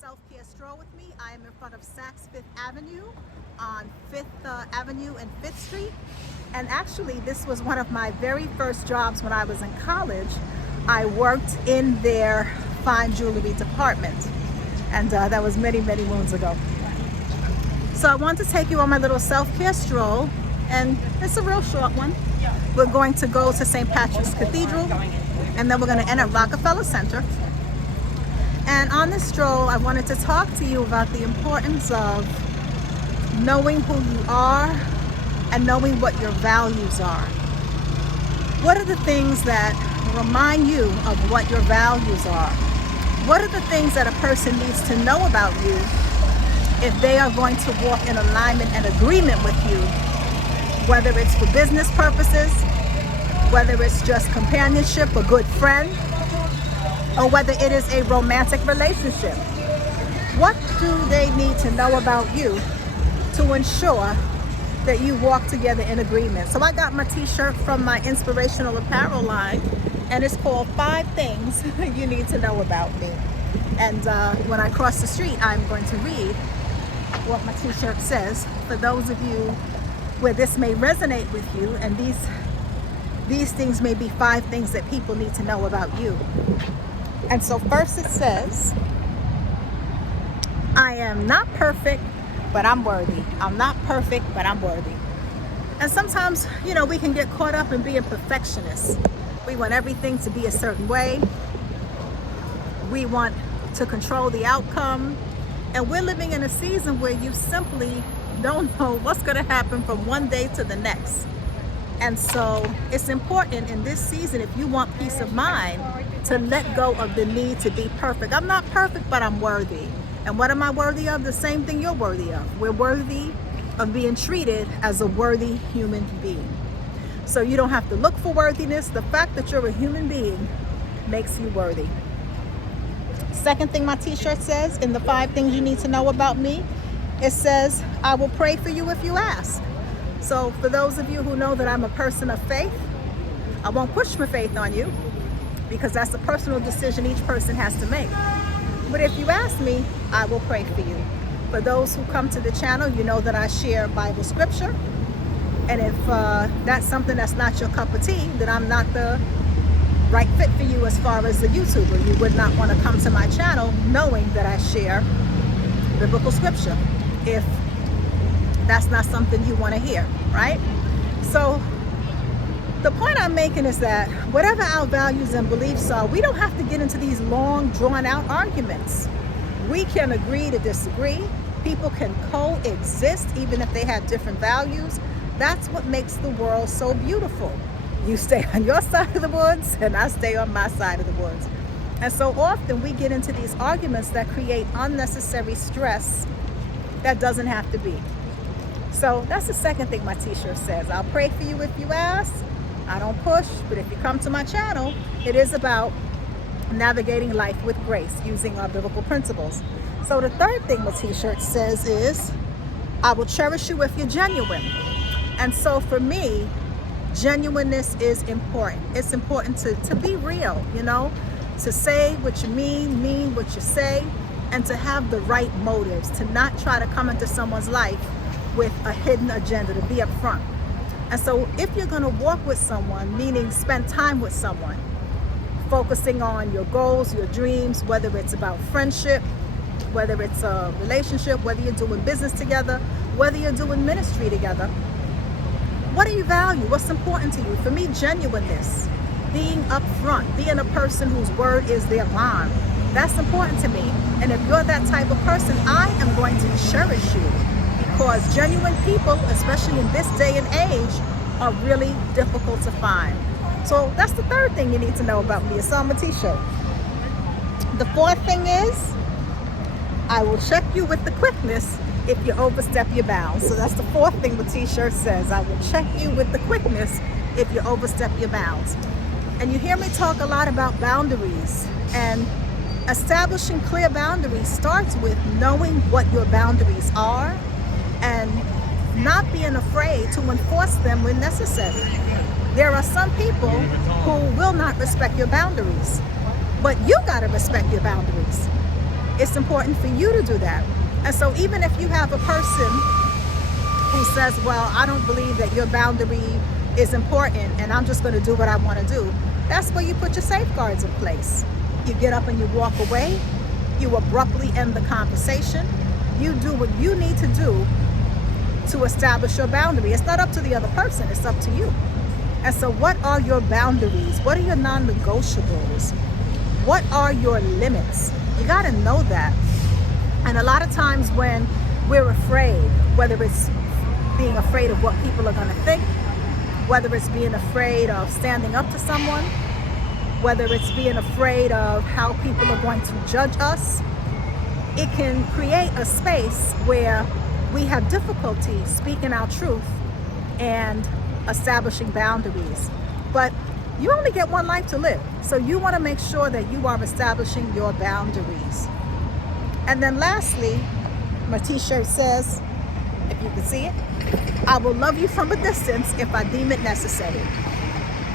self-care stroll with me. I am in front of Saks Fifth Avenue on 5th Avenue and 5th Street. And actually, this was one of my very first jobs when I was in college. I worked in their fine jewelry department. And that was many, many moons ago. So I want to take you on my little self-care stroll. And it's a real short one. We're going to go to St. Patricks Cathedral. And then we're going to end at Rockefeller Center. And on this stroll, I wanted to talk to you about the importance of knowing who you are and knowing what your values are. What are the things that remind you of what your values are? What are the things that a person needs to know about you if they are going to walk in alignment and agreement with you, whether it's for business purposes, whether it's just companionship, a good friend, or whether it is a romantic relationship? What do they need to know about you to ensure that you walk together in agreement? So I got my t-shirt from my inspirational apparel line, and it's called 5 Things You Need to Know About Me. And when I cross the street, I'm going to read what my t-shirt says for those of you where this may resonate with you, and these things may be 5 things that people need to know about you. And so first it says, I am not perfect, but I'm worthy. I'm not perfect, but I'm worthy. And sometimes, we can get caught up in being perfectionists. We want everything to be a certain way. We want to control the outcome. And we're living in a season where you simply don't know what's going to happen from one day to the next. And so it's important in this season, if you want peace of mind, to let go of the need to be perfect. I'm not perfect, but I'm worthy. And what am I worthy of? The same thing you're worthy of. We're worthy of being treated as a worthy human being. So you don't have to look for worthiness. The fact that you're a human being makes you worthy. Second thing my t-shirt says, in the 5 things you need to know about me, it says, I will pray for you if you ask. So for those of you who know that I'm a person of faith, I won't push my faith on you, because that's a personal decision each person has to make. But if you ask me, I will pray for you. For those who come to the channel, you know that I share Bible scripture. And if that's something that's not your cup of tea, then I'm not the right fit for you as far as a YouTuber. You would not want to come to my channel knowing that I share biblical scripture, if that's not something you want to hear, right? So the point I'm making is that whatever our values and beliefs are, we don't have to get into these long, drawn-out arguments. We can agree to disagree. People can coexist even if they have different values. That's what makes the world so beautiful. You stay on your side of the woods, and I stay on my side of the woods. And so often we get into these arguments that create unnecessary stress that doesn't have to be. So that's the second thing my t-shirt says. I'll pray for you if you ask. I don't push, but if you come to my channel, it is about navigating life with grace using our biblical principles. So the third thing my t-shirt says is, I will cherish you if you're genuine. And so for me, genuineness is important. It's important to be real, to say what you mean what you say, and to have the right motives, to not try to come into someone's life with a hidden agenda, to be upfront. And so if you're going to walk with someone, meaning spend time with someone, focusing on your goals, your dreams, whether it's about friendship, whether it's a relationship, whether you're doing business together, whether you're doing ministry together, what do you value? What's important to you? For me, genuineness, being upfront, being a person whose word is their bond, that's important to me. And if you're that type of person, I am going to cherish you, because genuine people, especially in this day and age, are really difficult to find. So that's the third thing you need to know about me. It's on my t-shirt. The fourth thing is, I will check you with the quickness if you overstep your bounds. So that's the fourth thing the t-shirt says. I will check you with the quickness if you overstep your bounds. And you hear me talk a lot about boundaries, and establishing clear boundaries starts with knowing what your boundaries are and not being afraid to enforce them when necessary. There are some people who will not respect your boundaries, but you got to respect your boundaries. It's important for you to do that. And so even if you have a person who says, well, I don't believe that your boundary is important and I'm just going to do what I want to do, that's where you put your safeguards in place. You get up and you walk away. You abruptly end the conversation. You do what you need to do to establish your boundary. It's not up to the other person, it's up to you. And so what are your boundaries? What are your non-negotiables? What are your limits? You got to know that. And a lot of times when we're afraid, whether it's being afraid of what people are going to think, whether it's being afraid of standing up to someone, whether it's being afraid of how people are going to judge us, it can create a space where we have difficulty speaking our truth and establishing boundaries. But you only get one life to live, so you want to make sure that you are establishing your boundaries. And then lastly, my t-shirt says, if you can see it, I will love you from a distance if I deem it necessary.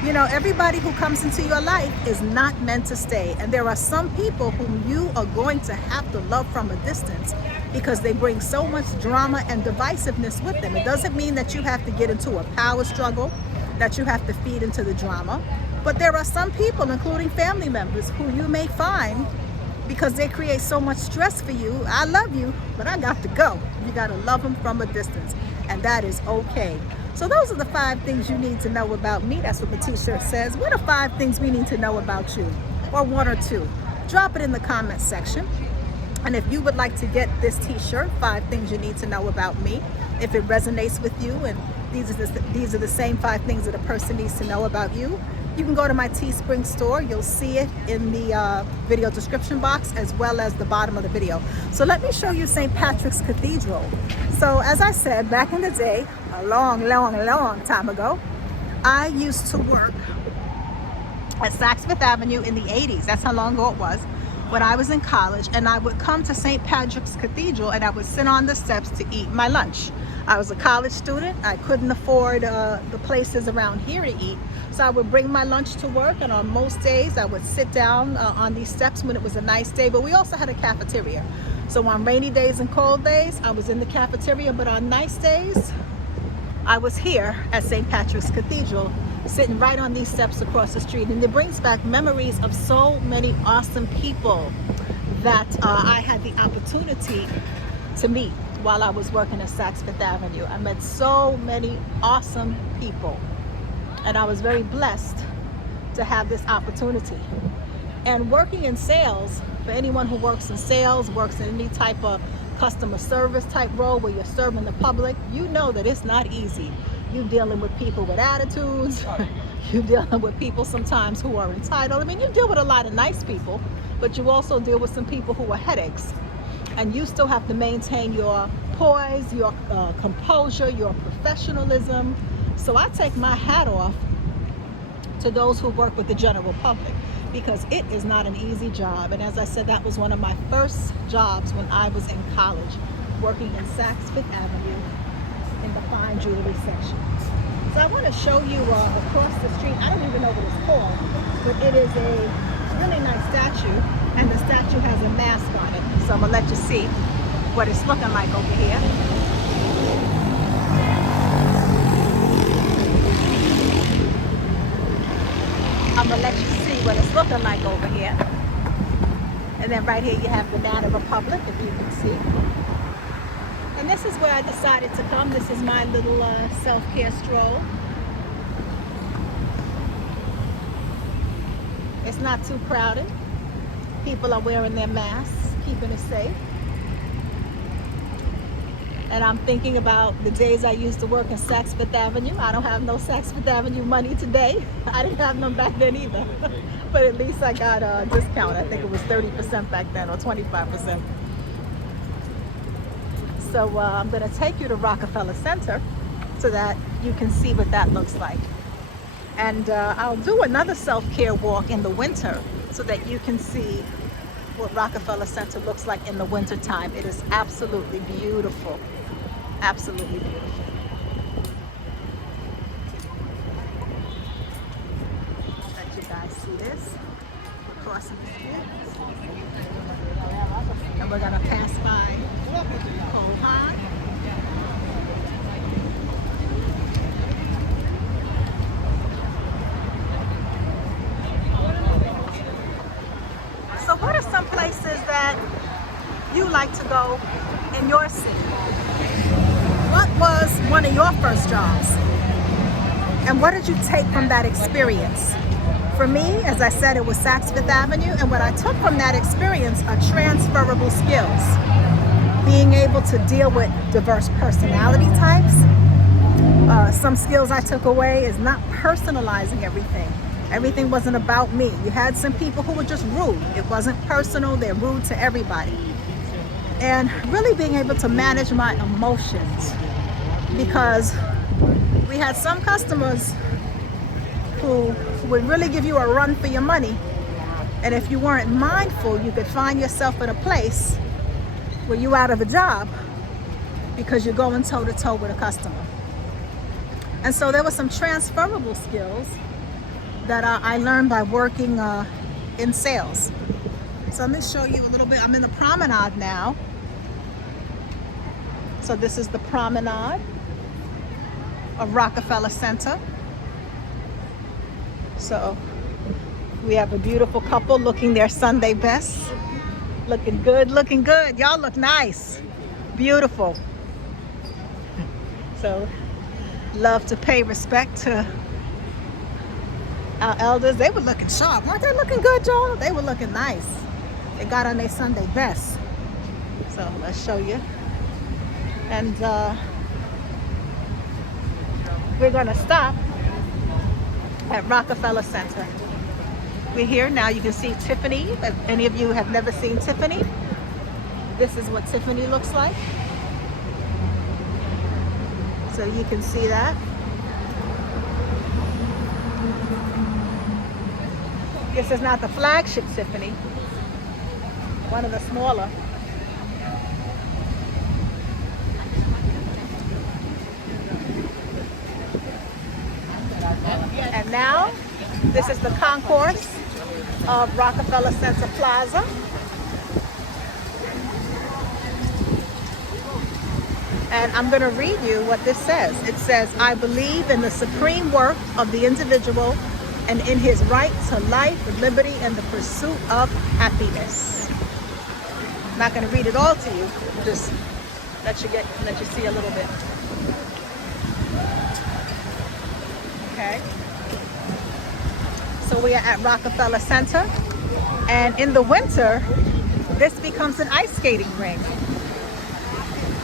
You know, everybody who comes into your life is not meant to stay. And there are some people whom you are going to have to love from a distance because they bring so much drama and divisiveness with them. It doesn't mean that you have to get into a power struggle, that you have to feed into the drama. But there are some people, including family members, who you may find, because they create so much stress for you, I love you, but I got to go. You got to love them from a distance. And that is okay. So those are the 5 things you need to know about me. That's what the t-shirt says. What are 5 things we need to know about you? Or 1 or 2? Drop it in the comments section. And if you would like to get this t-shirt, 5 things you need to know about me, if it resonates with you and these are the same 5 things that a person needs to know about you, you can go to my Teespring store. You'll see it in the video description box as well as the bottom of the video. So let me show you St. Patrick's Cathedral. So as I said, back in the day, a long time ago, I used to work at Saks Fifth Avenue in the 80s. That's how long ago it was, when I was in college. And I would come to St. Patrick's Cathedral and I would sit on the steps to eat my lunch. I was a college student. I couldn't afford the places around here to eat. So I would bring my lunch to work, and on most days I would sit down on these steps when it was a nice day. But we also had a cafeteria. So on rainy days and cold days, I was in the cafeteria, but on nice days, I was here at St. Patrick's Cathedral, sitting right on these steps across the street. And it brings back memories of so many awesome people that I had the opportunity to meet while I was working at Saks Fifth Avenue. I met so many awesome people, and I was very blessed to have this opportunity. And working in sales, for anyone who works in sales, works in any type of customer service type role where you're serving the public, you know that it's not easy. You're dealing with people with attitudes. You're dealing with people sometimes who are entitled. I mean, you deal with a lot of nice people, but you also deal with some people who are headaches. And you still have to maintain your poise, your composure, your professionalism. So I take my hat off to those who work with the general public, because it is not an easy job. And as I said, that was one of my first jobs when I was in college, working in Saks Fifth Avenue in the fine jewelry section. So I want to show you across the street. I don't even know what it's called, but it is a really nice statue, and the statue has a mask on it. So I'm going to let you see what it's looking like over here. I'm going to let you see what it's looking like over here. And then right here you have Banana Republic, if you can see. And this is where I decided to come. This is my little self-care stroll. It's not too crowded. People are wearing their masks, keeping it safe. And I'm thinking about the days I used to work in Saks Fifth Avenue. I don't have no Saks Fifth Avenue money today. I didn't have none back then either. But at least I got a discount. I think it was 30% back then, or 25%. So I'm going to take you to Rockefeller Center so that you can see what that looks like. And I'll do another self-care walk in the winter so that you can see what Rockefeller Center looks like in the winter time. It is absolutely beautiful. Absolutely beautiful. Let you guys see this. Crossing the street. And we're gonna pass by Cole High. So what are some places that you like to go in your city? What was one of your first jobs? And what did you take from that experience? For me, as I said, it was Saks Fifth Avenue, and what I took from that experience are transferable skills. Being able to deal with diverse personality types. Some skills I took away is not personalizing everything. Everything wasn't about me. You had some people who were just rude. It wasn't personal, they're rude to everybody. And really being able to manage my emotions, because we had some customers who would really give you a run for your money, and if you weren't mindful, you could find yourself in a place where you're out of a job because you're going toe to toe with a customer. And so there were some transferable skills that I learned by working in sales. So let me show you a little bit. I'm in the promenade now. So this is the promenade of Rockefeller Center. So we have a beautiful couple looking their Sunday best. Looking good, looking good. Y'all look nice. Beautiful. So love to pay respect to our elders. They were looking sharp. Weren't they looking good, Joel? They were looking nice. They got on their Sunday best. So let's show you. And we're gonna stop at Rockefeller Center. We're here now. You can see Tiffany. If any of you have never seen Tiffany, this is what Tiffany looks like. So you can see that. This is not the flagship Tiffany, one of the smaller. And now, this is the concourse of Rockefeller Center Plaza. And I'm going to read you what this says. It says, "I believe in the supreme worth of the individual and in his right to life, liberty, and the pursuit of happiness." I'm not going to read it all to you, just let you see a little bit. Okay. So we are at Rockefeller Center, and in the winter, this becomes an ice skating ring.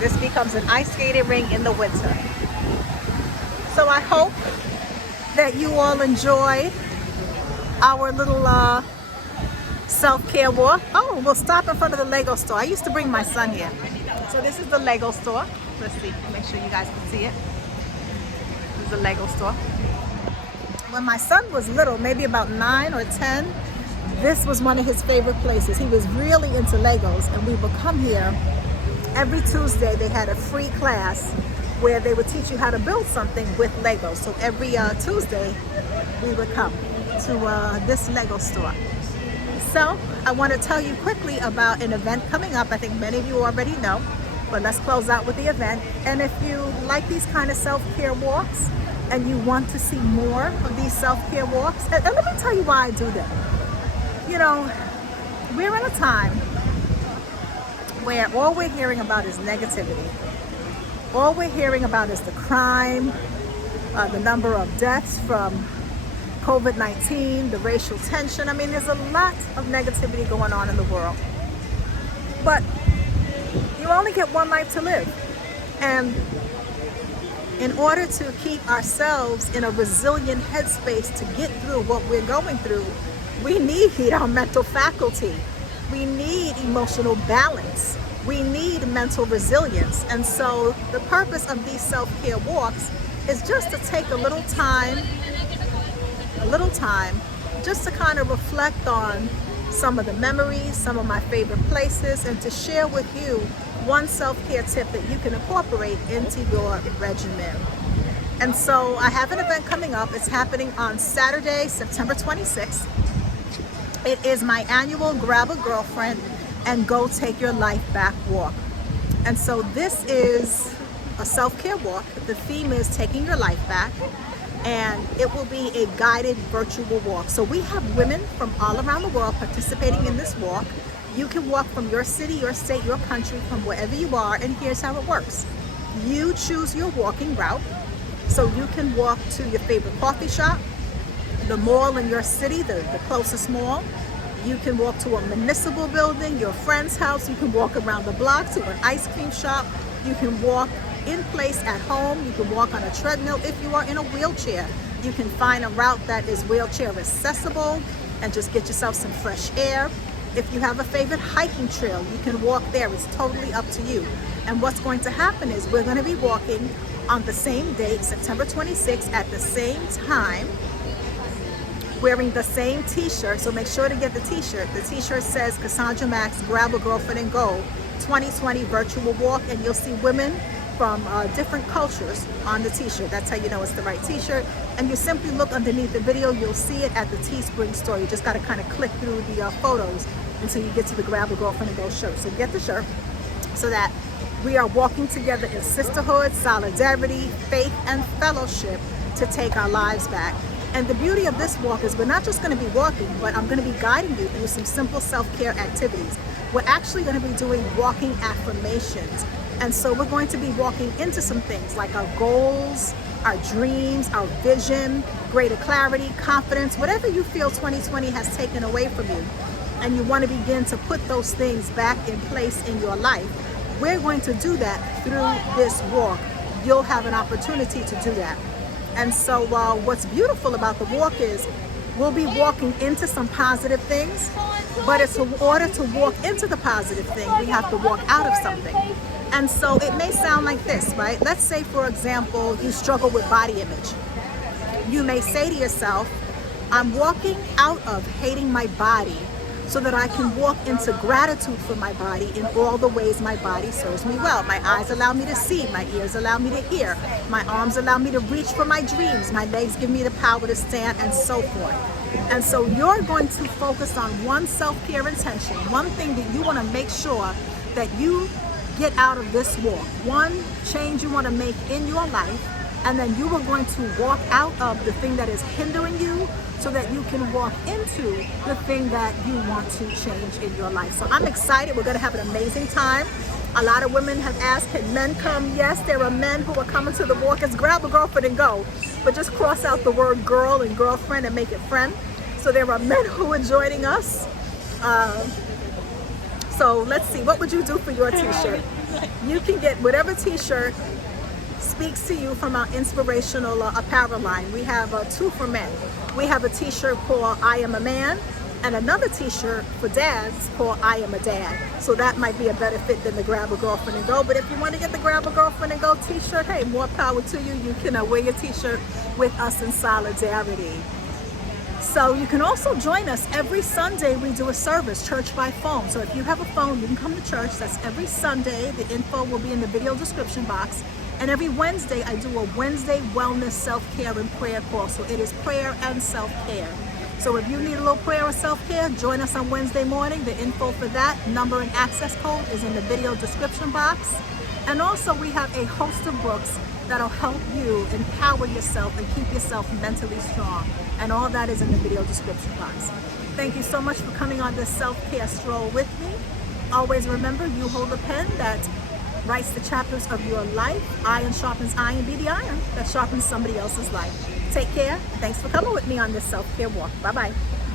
This becomes an ice skating ring in the winter. So I hope that you all enjoy our little self-care walk. Oh, we'll stop in front of the Lego store. I used to bring my son here. So this is the Lego store. Let's see, make sure you guys can see it. This is the Lego store. When my son was little, maybe about 9 or 10, this was one of his favorite places. He was really into Legos, and we would come here every Tuesday. They had a free class where they would teach you how to build something with Legos. So every Tuesday, we would come to this Lego store. So I want to tell you quickly about an event coming up. I think many of you already know, but let's close out with the event. And if you like these kind of self-care walks, and you want to see more of these self-care walks, and let me tell you why I do them. You know, we're in a time where all we're hearing about is negativity. All we're hearing about is the crime, the number of deaths from COVID-19, the racial tension. I mean, there's a lot of negativity going on in the world. But you only get one life to live. And in order to keep ourselves in a resilient headspace to get through what we're going through, we need our mental faculty. We need emotional balance. We need mental resilience. And so the purpose of these self-care walks is just to take a little time just to kind of reflect on some of the memories, some of my favorite places, and to share with you one self-care tip that you can incorporate into your regimen. And so I have an event coming up. It's happening on Saturday, September 26th. It is my annual Grab a Girlfriend and go take your life back walk. And so this is a self-care walk. The theme is taking your life back, and it will be a guided virtual walk. So we have women from all around the world participating in this walk. You can walk from your city, your state, your country, from wherever you are, and here's how it works. You choose your walking route. So you can walk to your favorite coffee shop, the mall in your city, the closest mall. You can walk to a municipal building, your friend's house. You can walk around the block to an ice cream shop. You can walk in place at home. You can walk on a treadmill. If you are in a wheelchair, you can find a route that is wheelchair accessible and just get yourself some fresh air. If you have a favorite hiking trail, you can walk there. It's totally up to you. And what's going to happen is we're going to be walking on the same date, September 26th, at the same time, wearing the same t-shirt. So make sure to get the t-shirt. The t-shirt says Cassandra Mack's Grab a Girlfriend and Go 2020 virtual walk, and you'll see women from different cultures on the t-shirt. That's how you know it's the right t-shirt. And you simply look underneath the video, you'll see it at the Teespring store. You just got to kind of click through the photos until you get to the Grab a Girlfriend and Go shirt. So get the shirt so that we are walking together in sisterhood, solidarity, faith, and fellowship to take our lives back. And the beauty of this walk is we're not just going to be walking, but I'm going to be guiding you through some simple self-care activities. We're actually going to be doing walking affirmations. And so we're going to be walking into some things like our goals, our dreams, our vision, greater clarity, confidence, whatever you feel 2020 has taken away from you, and you want to begin to put those things back in place in your life. We're going to do that through this walk. You'll have an opportunity to do that. And so what's beautiful about the walk is we'll be walking into some positive things, but it's in order to walk into the positive thing, we have to walk out of something. And so it may sound like this, right? Let's say, for example, you struggle with body image. You may say to yourself, I'm walking out of hating my body so that I can walk into gratitude for my body in all the ways my body serves me well. My eyes allow me to see, my ears allow me to hear, my arms allow me to reach for my dreams, my legs give me the power to stand, and so forth. And so you're going to focus on one self-care intention, one thing that you want to make sure that you get out of this walk, one change you want to make in your life, and then you are going to walk out of the thing that is hindering you so that you can walk into the thing that you want to change in your life. So I'm excited. We're going to have an amazing time. A lot of women have asked, can men come? Yes, there are men who are coming to the walk. It's Grab a Girlfriend and Go, but just cross out the word girl and girlfriend and make it friend. So there are men who are joining us. So let's see, what would you do for your t-shirt? You can get whatever t-shirt speaks to you from our inspirational apparel line. We have two for men. We have a t-shirt called I Am a Man, and another t-shirt for dads called I Am a Dad. So that might be a better fit than the Grab a Girlfriend and Go. But if you want to get the Grab a Girlfriend and Go t-shirt, hey, more power to you. You can wear your t-shirt with us in solidarity. So you can also join us every Sunday. We do a service, church by phone. So if you have a phone, you can come to church. That's every Sunday. The info will be in the video description box. And every Wednesday, I do a Wednesday wellness, self-care, and prayer call. So it is prayer and self-care. So if you need a little prayer or self-care, join us on Wednesday morning. The info for that, number and access code, is in the video description box. And also we have a host of books that'll help you empower yourself and keep yourself mentally strong. And all that is in the video description box. Thank you so much for coming on this self-care stroll with me. Always remember, you hold a pen that writes the chapters of your life. Iron sharpens iron. Be the iron that sharpens somebody else's life. Take care. Thanks for coming with me on this self-care walk. Bye-bye.